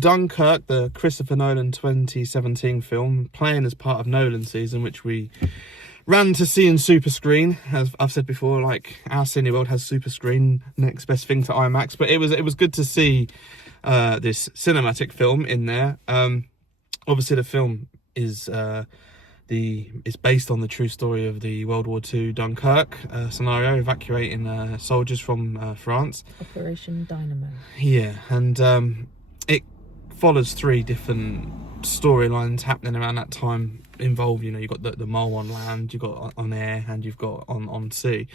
Dunkirk, the Christopher Nolan 2017 film, playing as part of Nolan season, which we ran to see in Superscreen. As I've said before, like, our Cineworld has Superscreen, next best thing to IMAX. But it was good to see this cinematic film in there. Obviously, the film is based on the true story of the World War II Dunkirk scenario, evacuating soldiers from France. Operation Dynamo. Yeah, and it follows 3 different storylines happening around that time involved. You know, you've got the mole on land, you've got on air, and you've got on sea.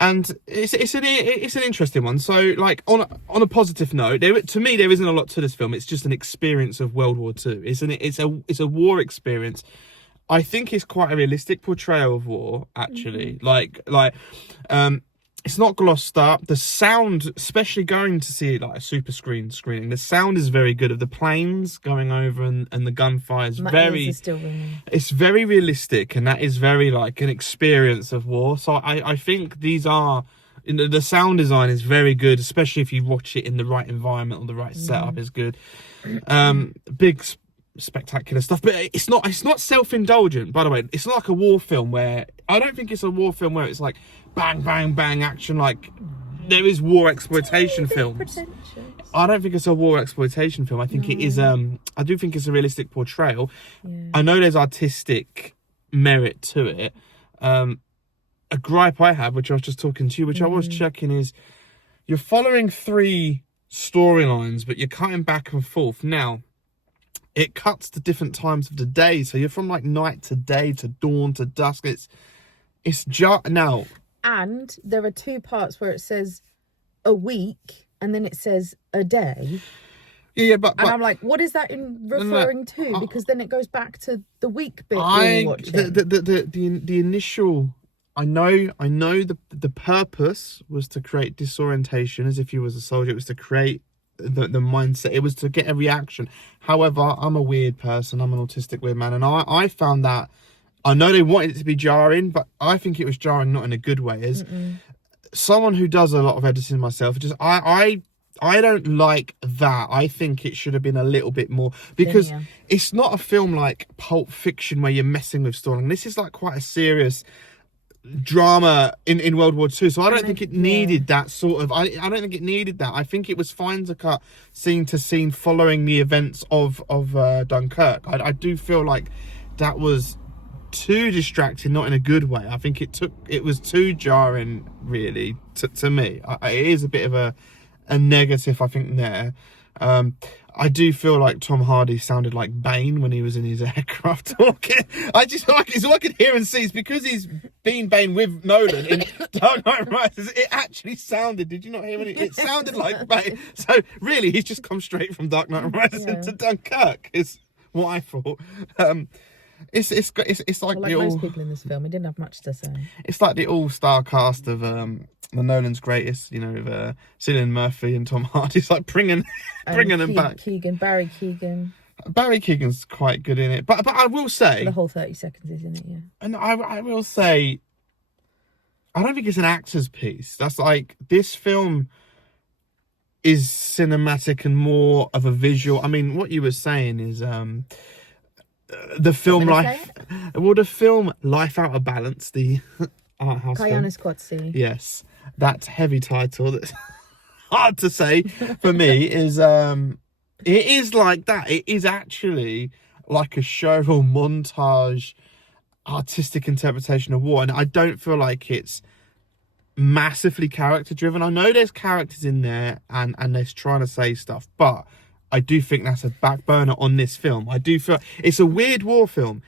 And it's an interesting one. So, like, on a positive note, to me there isn't a lot to this film. It's just an experience of World War II. It's a war experience. I think it's quite a realistic portrayal of war, actually. Mm-hmm. It's not glossed up. The sound, especially going to see like a super screening, the sound is very good of the planes going over and the gunfire is it's very realistic, and that is very like an experience of war. So I think these are, the sound design is very good, especially if you watch it in the right environment or the right setup is good. Big spectacular stuff, but it's not self-indulgent, by the way. It's not like a war film where, I don't think it's a war film where it's like bang bang bang action like there is war exploitation films. I don't think it's a war exploitation film. I think it is I do think it's a realistic portrayal. I know there's artistic merit to it. A gripe I have, which I was just talking to you, which I was checking, is you're following 3 storylines but you're cutting back and forth. Now it cuts to different times of the day, so you're from like night to day to dawn to dusk. It's just now. And there are 2 parts where it says a week and then it says a day. Yeah, but I'm like, what is that referring to? Because then it goes back to the week bit we were watching. The initial, I know the purpose was to create disorientation, as if you was a soldier. It was to create the mindset. It was to get a reaction. However, I'm a weird person. I'm an autistic weird man, and I found that, I know they wanted it to be jarring, but I think it was jarring not in a good way. As someone who does a lot of editing myself, just I don't like that. I think it should have been a little bit more, because it's not a film like Pulp Fiction where you're messing with storyline. This is like quite a serious drama in World War II, so I don't think it needed that sort of, I don't think it needed that. I think it was fine to cut scene to scene following the events of Dunkirk. I do feel like that was too distracting, not in a good way. I think it was too jarring, really, to me. It is a bit of a negative, I think, there. I do feel like Tom Hardy sounded like Bane when he was in his aircraft talking. I just feel like it's all I could hear and see. It's because he's been Bane with Nolan in Dark Knight Rises. It actually sounded, did you not hear it sounded like Bane. So really, he's just come straight from Dark Knight Rises into Dunkirk, is what I thought. It's like, well, like most people in this film, he didn't have much to say. It's like the all-star cast of the Nolan's greatest, you know, with Cillian Murphy and Tom Hardy. It's like bringing them back. Barry Keoghan. Barry Keoghan's quite good in it, but I will say, for the whole 30 seconds is in it, yeah. And I will say, I don't think it's an actor's piece. That's like, this film is cinematic and more of a visual. I mean, what you were saying is the film Life Out of Balance, the art house film. Scorsese. Yes, that heavy title that's hard to say for me is it is like that. It is actually like a show or montage artistic interpretation of war, and I don't feel like it's massively character driven. I know there's characters in there and they're trying to say stuff, but I do think that's a back burner on this film. I do feel it's a weird war film.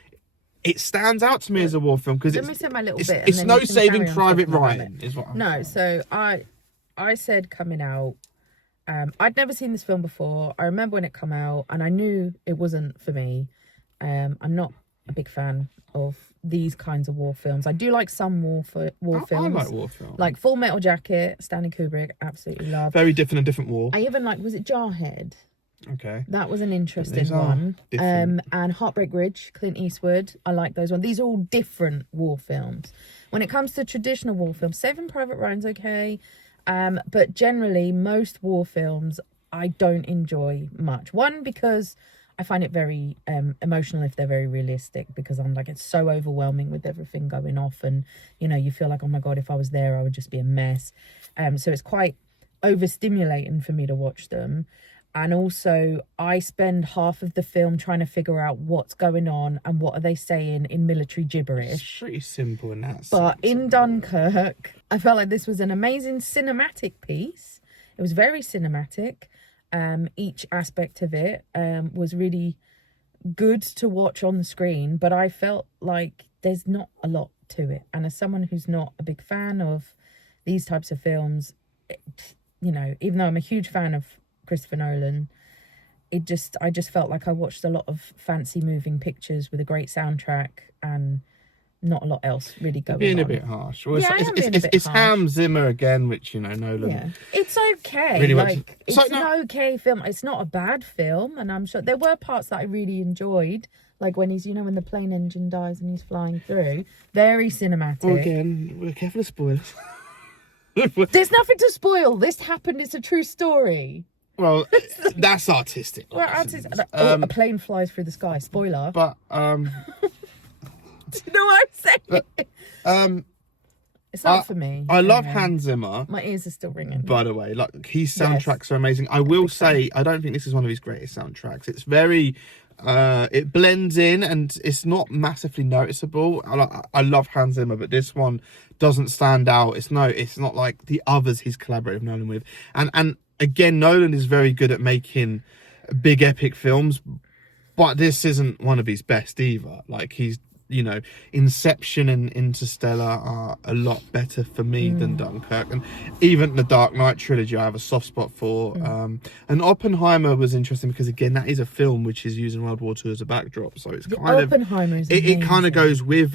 It stands out to me as a war film because it's no Saving Private Ryan, is what I'm saying. So I said coming out, I'd never seen this film before. I remember when it came out, and I knew it wasn't for me. I'm not a big fan of these kinds of war films. I do like some war films. I like war films. Like Full Metal Jacket, Stanley Kubrick, absolutely love. Very different war. I even like, was it Jarhead? Okay. That was an interesting one. And Heartbreak Ridge, Clint Eastwood. I like those ones. These are all different war films. When it comes to traditional war films, Saving Private Ryan's okay. But generally, most war films I don't enjoy much. One, because I find it very emotional if they're very realistic, because I'm like, it's so overwhelming with everything going off, and you know, you feel like, oh my god, if I was there I would just be a mess. So it's quite overstimulating for me to watch them. And also I spend half of the film trying to figure out what's going on and what are they saying in military gibberish. It's pretty simple in that But sense. in Dunkirk, I felt like this was an amazing cinematic piece. It was very cinematic. Each aspect of it was really good to watch on the screen, but I felt like there's not a lot to it. And as someone who's not a big fan of these types of films, you know, even though I'm a huge fan of Christopher Nolan, I just felt like I watched a lot of fancy moving pictures with a great soundtrack and not a lot else really going on. Being a bit harsh. Well, Yeah, it's Hans Zimmer again, which, you know, Nolan. Yeah, it's okay. Really like, it's an okay film. It's not a bad film, and I'm sure there were parts that I really enjoyed, like when he's, you know, when the plane engine dies and he's flying through. Very cinematic. Well, again, we're careful of spoilers. There's nothing to spoil. This happened. It's a true story. Well, that's artistic. Well, a plane flies through the sky. Spoiler. But Do you know what I'm saying? It's not for me. I love Hans Zimmer. My ears are still ringing. By the way, like, his soundtracks are amazing. I will say, I don't think this is one of his greatest soundtracks. It's very, it blends in and it's not massively noticeable. I love Hans Zimmer, but this one doesn't stand out. It's not like the others he's collaborated with Nolan with. And again, Nolan is very good at making big epic films, but this isn't one of his best either. Like, he's, you know, Inception and Interstellar are a lot better for me than Dunkirk, and even the Dark Knight trilogy I have a soft spot for. And Oppenheimer was interesting because, again, that is a film which is using World War II as a backdrop, so it's Oppenheimer is it kind of goes with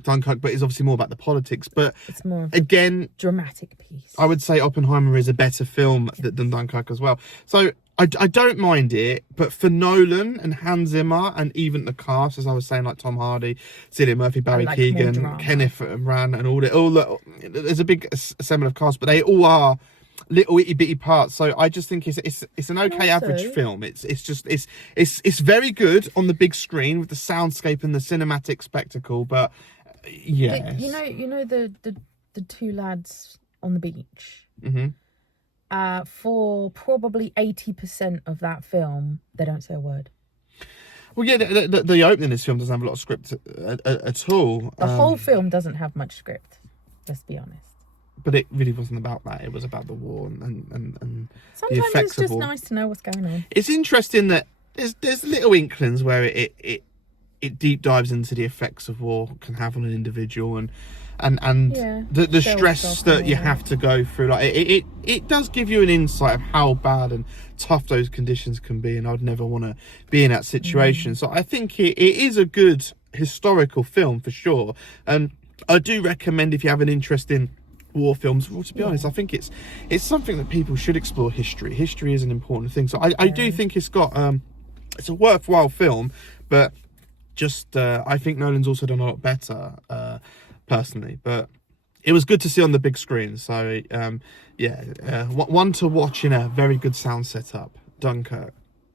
Dunkirk, but it's obviously more about the politics. But it's more of again, dramatic piece. I would say Oppenheimer is a better film than Dunkirk as well. So I don't mind it, but for Nolan and Hans Zimmer and even the cast, as I was saying, like Tom Hardy, Cillian Murphy, Barry Keoghan, Kenneth Branagh, and all the there's a big assemblage of cast, but they all are little itty bitty parts. So I just think it's an okay average film. It's very good on the big screen with the soundscape and the cinematic spectacle, but yeah, you know the two lads on the beach. Mm-hmm. For probably 80% of that film, they don't say a word. Well, yeah, the opening of this film doesn't have a lot of script at all. The whole film doesn't have much script, let's be honest. But it really wasn't about that. It was about the war and sometimes the effects it's just of war. Nice to know what's going on. It's interesting that there's little inklings where it deep dives into the effects of war can have on an individual and the stress that you have to go through. Like it does give you an insight of how bad and tough those conditions can be, and I'd never want to be in that situation. So I think it is a good historical film for sure, and I do recommend, if you have an interest in war films, well, to be honest, I think it's something that people should explore. History is an important thing, so I do think it's got it's a worthwhile film, but just I think Nolan's also done a lot better personally, but it was good to see on the big screen. So one to watch in a very good sound setup, Dunkirk.